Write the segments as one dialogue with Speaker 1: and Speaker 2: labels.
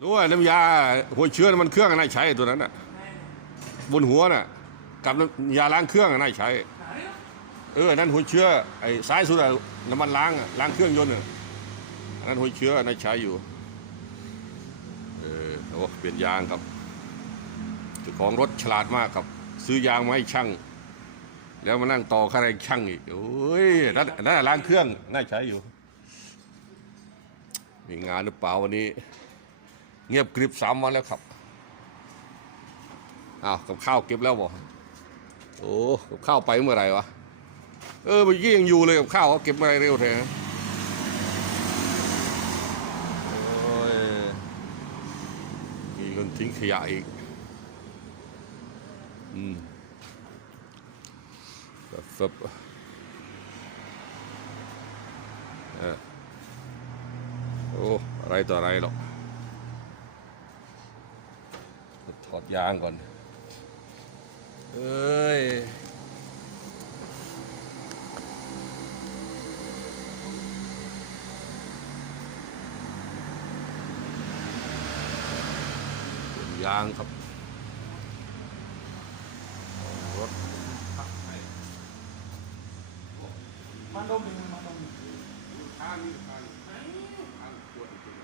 Speaker 1: รู้ว่าน้ำยาหัวเชื้อน่ะมันเครื่องอะไรใช้ตัวนั้นน่ะบนหัวน่ะกับน้ำยาล้างเครื่องอะไรใช้ เออนั่นหัวเชื้อไอ้ซ้ายสุดอะน้ำมันล้างล้างเครื่องยนต์อะอันนั้นหัวเชื้อนนั้นใช้อยู่เออโอ้เปลี่ยนยางครับเจ้าของรถฉลาดมากครับ ซื้อยางมาให้ช่าง แล้วมานั่งต่อค่าแรงช่างอีกโอ้ยนั่นนั่นล้างเครื่องน่าใช้อยู่ มีงานหรือเปล่าวันนี้ เงียบกริบสามวันแล้วครับอ้าวกับข้าวเก็บแล้วบ่โอ้กับข้าวไปเมื่อไหร่วะเออเมื่อกี้ยังอยู่เลยกับข้าวเขาเก็บมาเร็วแท้มีเงินทิ้งขยะอีก อืมแบบแบบเออโอ้อะไรต่ออะไรหรอกถ อดยางก่อน เอ้ยยางครับรถ
Speaker 2: มันดมเป็นมันดม
Speaker 1: ข้างนี้ข้างข้างขวดจริง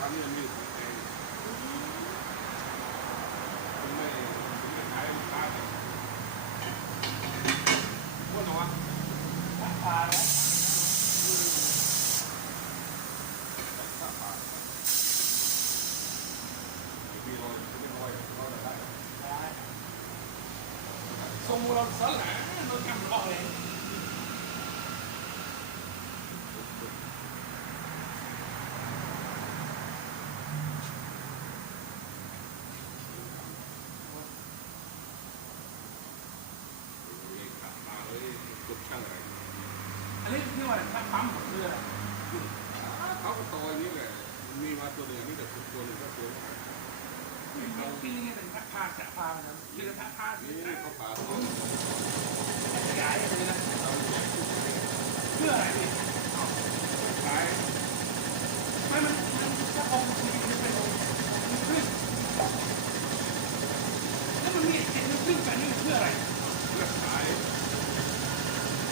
Speaker 1: อันนี้มีของเองคุณไม่คุณไม่ขายลูกค้าเนี่ยว่าหนอ
Speaker 2: ราคาแล้ว
Speaker 1: มีรอยไม่รอยรอยอะไร
Speaker 2: ทรงเราสลาโดนกำบอกเลย
Speaker 1: ขับมาเลยจุดช่างอะไร
Speaker 2: อันนี้ที่ว่าถ้าปั๊มเรือ
Speaker 1: เขาก็ต่ออย่างนี้แหละมีมา ตัวหนึ่งนี่แต่ตัวหนึ่งก็ตัว
Speaker 2: เขาปีนี่เป็นพักพาจะพานะคือพักพา
Speaker 1: นี่เขาป่าเขา
Speaker 2: ขยายเลยนะ
Speaker 1: เราแยกจุดเลย
Speaker 2: เพื่ออะไรพี่
Speaker 1: ขาย
Speaker 2: ไม่มันมันถ้าองค์จริงมันเป็นองค์มันขึ้นแล้วมันมีเห็นมันขึ้นกันนี่เพื่ออะไร
Speaker 1: เพื่อขาย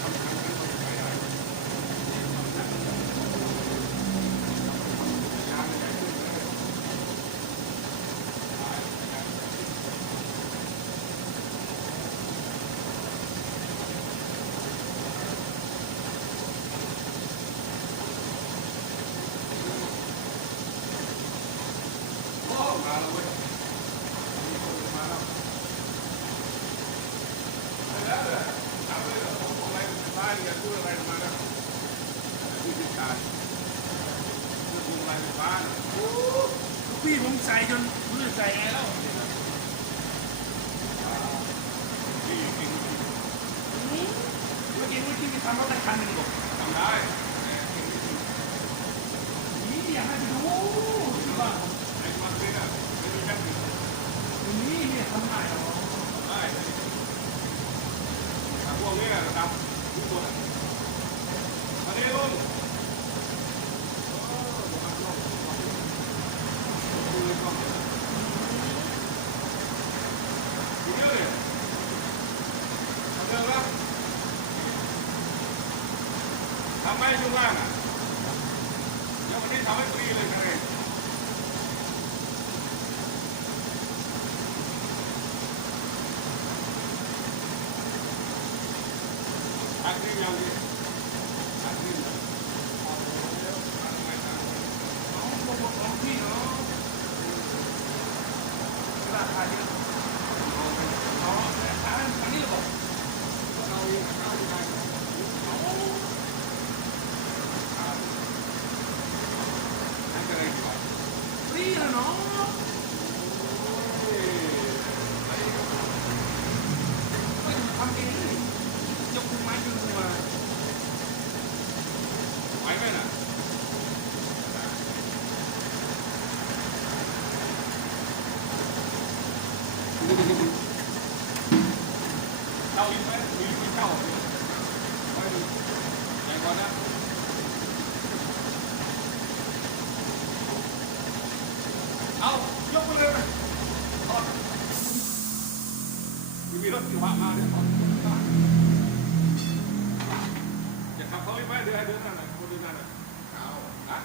Speaker 1: ทำทางนั้นเขาขายได้ยางใหญ่ขึ้นเลยขายยางใหญ่ขึ้น โอ้มาแล้วเว้ยมีคนมาแล้วมาแล้วเลยทำเลยเหรอผมบอกอะไร บ้านเนี่ยพูดอะไรมาแล้วผู้จัดการพูดวงอะไรในบ้านอะ
Speaker 2: ลูกพี่ผมใส่จนเลือใส่ไงแล้ว
Speaker 1: ที่กิน
Speaker 2: เมื่อกี้เมื่อกี้มีทำรถตะคันหนึ่งบอก
Speaker 1: ทำได้แต่กินไม่ถึง
Speaker 2: นี่อยากให้ไปดูที่บ้านผม
Speaker 1: ไอ้มันเป็นอะไม่มีแค่หนึ่ง
Speaker 2: นี่เนี่ยทำได้เหรอ
Speaker 1: ได้แต่พวกนี้แหละนะครับทุกคนมาเรียนลุงโอ้มาลงดูเลยก่อนดูเลยทำเรื่องแล้วทำให้ช่วงล่างอะเดี๋ยววันนี้ทำให้ฟรีเลยนะเองอัดนี่ยังดิอัดนี่ยังอัดไม่ทัน
Speaker 2: น้องโปรโมทของพี่เนาะราคาเยอะอ๋อราคาอันนี้บอก
Speaker 1: เราเองเข้าได้ให้กันเลยดีกว่า
Speaker 2: ฟรีนะเนาะไม่ทำเองยกมือไม้ยกมือมา
Speaker 1: ไหวไหมน่ะ เช่าอีกไหมมีไม่เช่าไปดูใหญ่กว่านะเอายกไปเลยนะถอดมี รถกระบะมาเดี๋ยวถอดจะขับเขาอีกไหมเดี๋ยวให้เดินน้าหน่อยคนเดินน้าหน่อยเอาอะ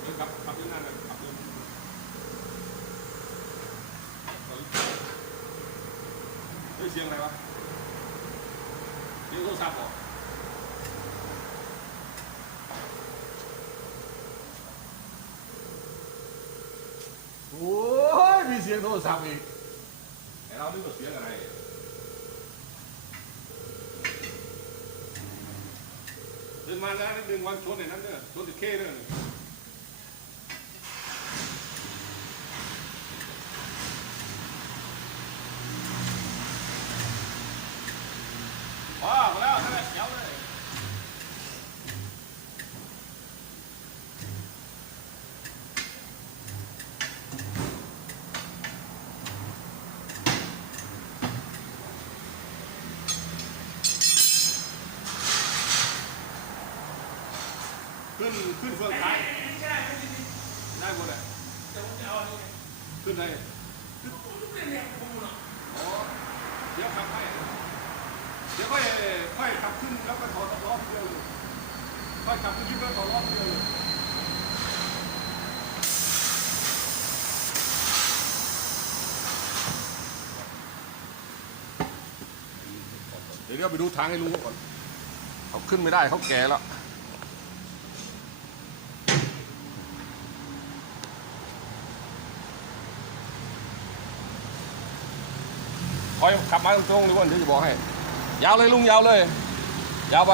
Speaker 1: เดินขับขับเดินน้าหน่อยขับเดินเฮ้ยเสียงอะไรวะเสียงโทรศัพท์เหรอโอ้ยมีเสียงโทรศัพท์อีกไอเรานึกว่าเสียงอะไรเดิ นมาแล้วนิดนึงวันชนในนั้นเนี่ยชนติดเข้เนี่ยว้าวมาแล้วนั่นแหละยาวเลย ขึ้นขึ้นเฟืองท้ายได้หมดเลยขึ้นเลยอ๋อเดี๋ยวขับให้เดี๋ยวค่อยค่อยขับขึ้นแล้วก็ถอดล้อเดียวเลยค่อยขับขึ้นแล้วถอดล้อเดียวเลยเดี๋ยวเราไปดูทางให้ลุงก่อน เขาขึ้นไม่ได้เขาแก่แล้ว อยขับมาตรงๆเลยวันเดี๋ยวจะบอกให้ ยาวเลยลุงยาวเลย ยาวไป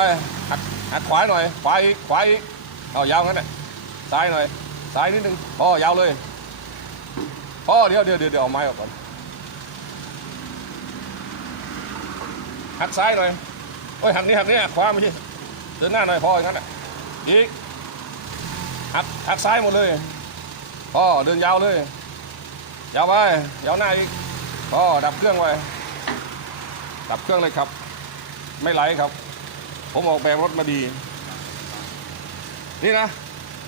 Speaker 1: หักหักขวาหน่อยขวาอีกขวาอีกเอายาวงั้นแหละซ้ายหน่อยซ้ายนิดนึงพอยาวเลยพอเดี๋ยวเดี๋ยวเดี๋ยวเอาไม้ออกก่อนหักซ้ายหน่อยโอ้ยหักนี้หักนี้ขวาไม่ใช่เดินหน้าหน่อยพออย่างนั้นแหละอีกหักหักซ้ายหมดเลยพอเดินยาวเลยยาวไปยาวหน้าอีกก็ดับเครื่องไว้ ดับเครื่องเลยครับ ไม่ไหลครับ ผมออกแบบรถมาดี นี่นะ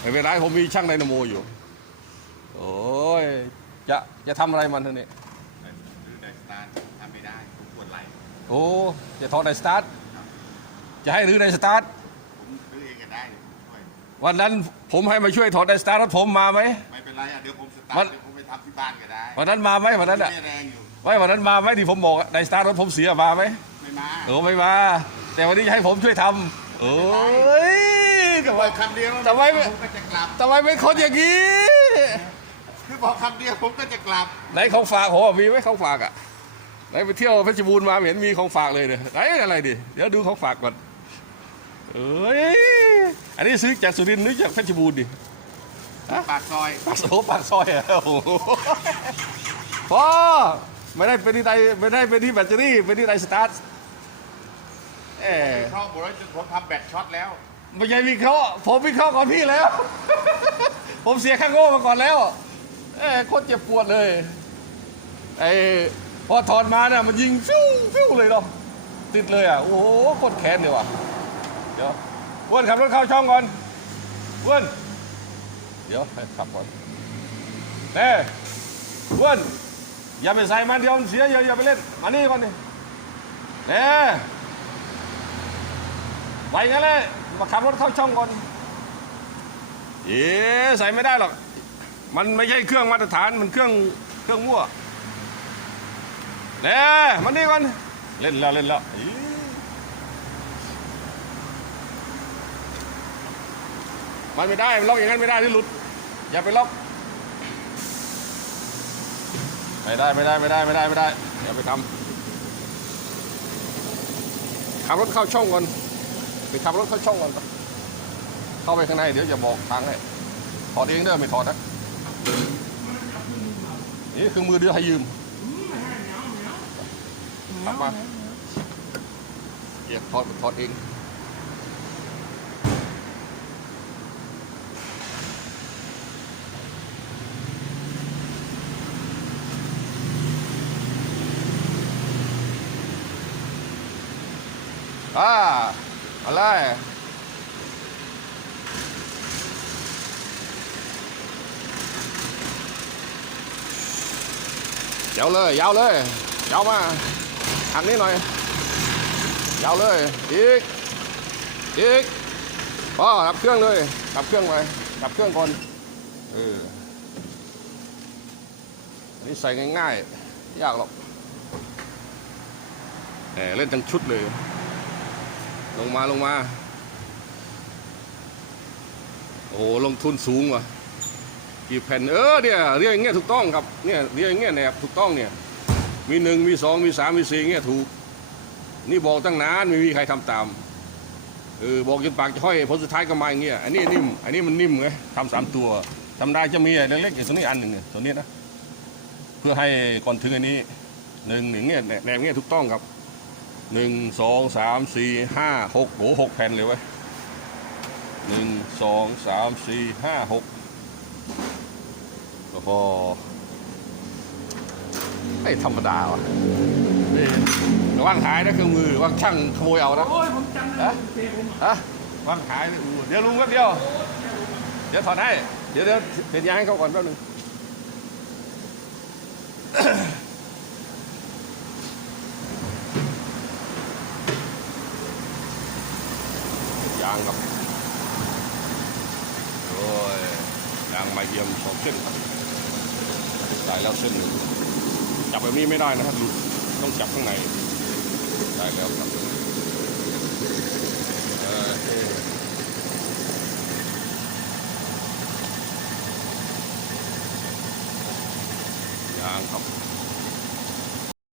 Speaker 1: ไม่เป็นไรผมมีช่างไดนาโมอยู่ โอ้ยจะจะทำอะไรมันเท่านี้
Speaker 3: หรือไดสตาร์ททำไม่ได้ผมปวดไหล่
Speaker 1: โอ้จะถอดไดสตาร์ทจะให้รื้อไดสตาร์ท
Speaker 3: ผมซื้อเองก็ได้ช่วย
Speaker 1: วันนั้นผมให้มาช่วยถอดไดสตาร์ทรถผมมาไหม
Speaker 3: ไม่เป็นไรอะเดี๋ยวผมสตา
Speaker 1: วั
Speaker 3: ร์
Speaker 1: น
Speaker 3: ทเดี๋ยวผมไปทำที่บ้านก็ได้
Speaker 1: วันนั้นมาไหมวันนั้นอะ
Speaker 3: ไม่แรงอยู่
Speaker 1: ไว้วันนั้นมาไหมที่ผมบอกไดสตาร์ทรถผมเสียมาไหม
Speaker 3: ไม่มา
Speaker 1: โอ้ไม่มา แต่วันนี้จะให้ผมช่วยทำโอ้ยทำไม
Speaker 3: บอกคำเดียว
Speaker 1: ทำไมไม่
Speaker 3: ผมก็จะกลับ
Speaker 1: ทำไมเป็นคนอย่างนี้
Speaker 3: คือบอกคำเดียวผมก็จะกลับ
Speaker 1: ไหนของฝากผมอะมีไหมของฝากอะไหนไปเที่ยวเพชรบูรณ์มาไม่เห็นมีของฝากเลยเนี่ยไหนอะไรดิเดี๋ยวดูของฝากก่อนเอ้ยอันนี้ซื้อจากสุรินทร์หรือจากเพชรบูรณ์ดิ
Speaker 3: ปากซอย
Speaker 1: ปากโซปากซอยอะโอ้โหพ่อ ไม่ได้เป็นที่ใดไม่ได้เป็นที่แบตเตอรี่เป็นที่ไดสตาร์ทเออ
Speaker 3: เพราะบอกว่าจะผมทำแบตช็อตแล้ว
Speaker 1: ไม่ใช่วิเคราะห์ผมวิเคราะห์ก่อนพี่แล้ว ผมเสียค่าโง่มาก่อนแล้วเอ้โคตรเจ็บปวดเลยไอ้พอถอดมาเนี่ยมันยิงฟิวฟิวเลยเนาะติดเลยอะโอ้โหโคตรแค้นเลยว่ะเดี๋ยวอ้วนขับรถเข้าช่องก่อนอ้วนเดี๋ยวให้ขับก่อนเน่อ้วน อย่าไปใส่มันเดี๋ยวมันเสียอย่าอย่าไปเล่นมานี่ก่อนดิเน่ไปงั้นเลยมาขับรถเข้าช่องก่อนเอ๊ใส่ไม่ได้หรอก มันไม่ใช่เครื่องมาตรฐานมันเครื่องเครื่องมั่วเน่มานี่ก่อนเล่นแล้วเล่นแล้วมันไม่ได้มันล็อกอย่างนั้นไม่ได้ที่หลุดอย่าไปล็อก ไม่ได้ไม่ได้ไม่ได้ไม่ได้ไม่ได้อย่าไปทำขับรถเข้าช่องก่อนไปขับรถเข้าช่องก่อนเข้าไปข้างในเดี๋ยวจะบอกทางให้ถอดเองเด้อไม่ถอดนะนี่คือมือเดือให้ยืมกลับมาเดี๋ยวถอดถอดเอง อ่าเอาเล ยยาวเลย ยาวเลย ยาวมาทางนี้หน่อย ยาวเลย อีก อีกพอดับเครื่องเลยดับเครื่องไปดับเครื่องก่อน เออันนี้ใส่ง่ายๆ ยากหรอกเล่นทั้งชุดเลย ลงมาลงมา โอ้โหลงทุนสูงว่ะกี่แผ่นเออเนี่ยเรียกอย่างเงี้ยถูกต้องครับเนี่ยเรียกอย่างเงี้ยแนบถูกต้องเนี่ย มีหนึ่งมีสองมีสามมีสี่เงี้ยถูก นี่บอกตั้งนานไม่มีใครทำตามเออบอกจนปากจะห้อยผลสุดท้ายก็มาอย่างเงี้ยอันนี้นิ่มอันนี้มันนิ่มไงทำสามตัวทำได้จะมีอันเล็กๆอย่างตัวนี้อันหนึ่งเนี่ยตัวนี้นะเพื่อให้ก่อนถึงอันนี้หนึ่งอย่งเงี้ยแนบเงี้ยถูกต้องครับ หนึ่งสองสามสี่ห้าหกโหหกแผ่นเลยเว้ยหนึ่งสองสามสี่ห้าหกโอ้โหไม่ธรรมดาวะนี่ระวังหายนะเครื่องมือระวังช่างขโมยเอานะ
Speaker 2: โอ้ยผมจำได้
Speaker 1: ฮะ
Speaker 2: เตะผม
Speaker 1: ฮะระวังหายนะอู้เดี๋ยวลุงแป๊บเดียว เดี๋ยวถอดให้ เดี๋ยวเดี๋ยวเปลี่ยนยางให้เขาก่อนแป๊บนึง ยางครับโอ้ยยางใบเดียมสองเส้นครับได้แล้วเส้นหนึ่งจับแบบนี้ไม่ได้นะครับดูต้องจับข้างในได้แล้วครับ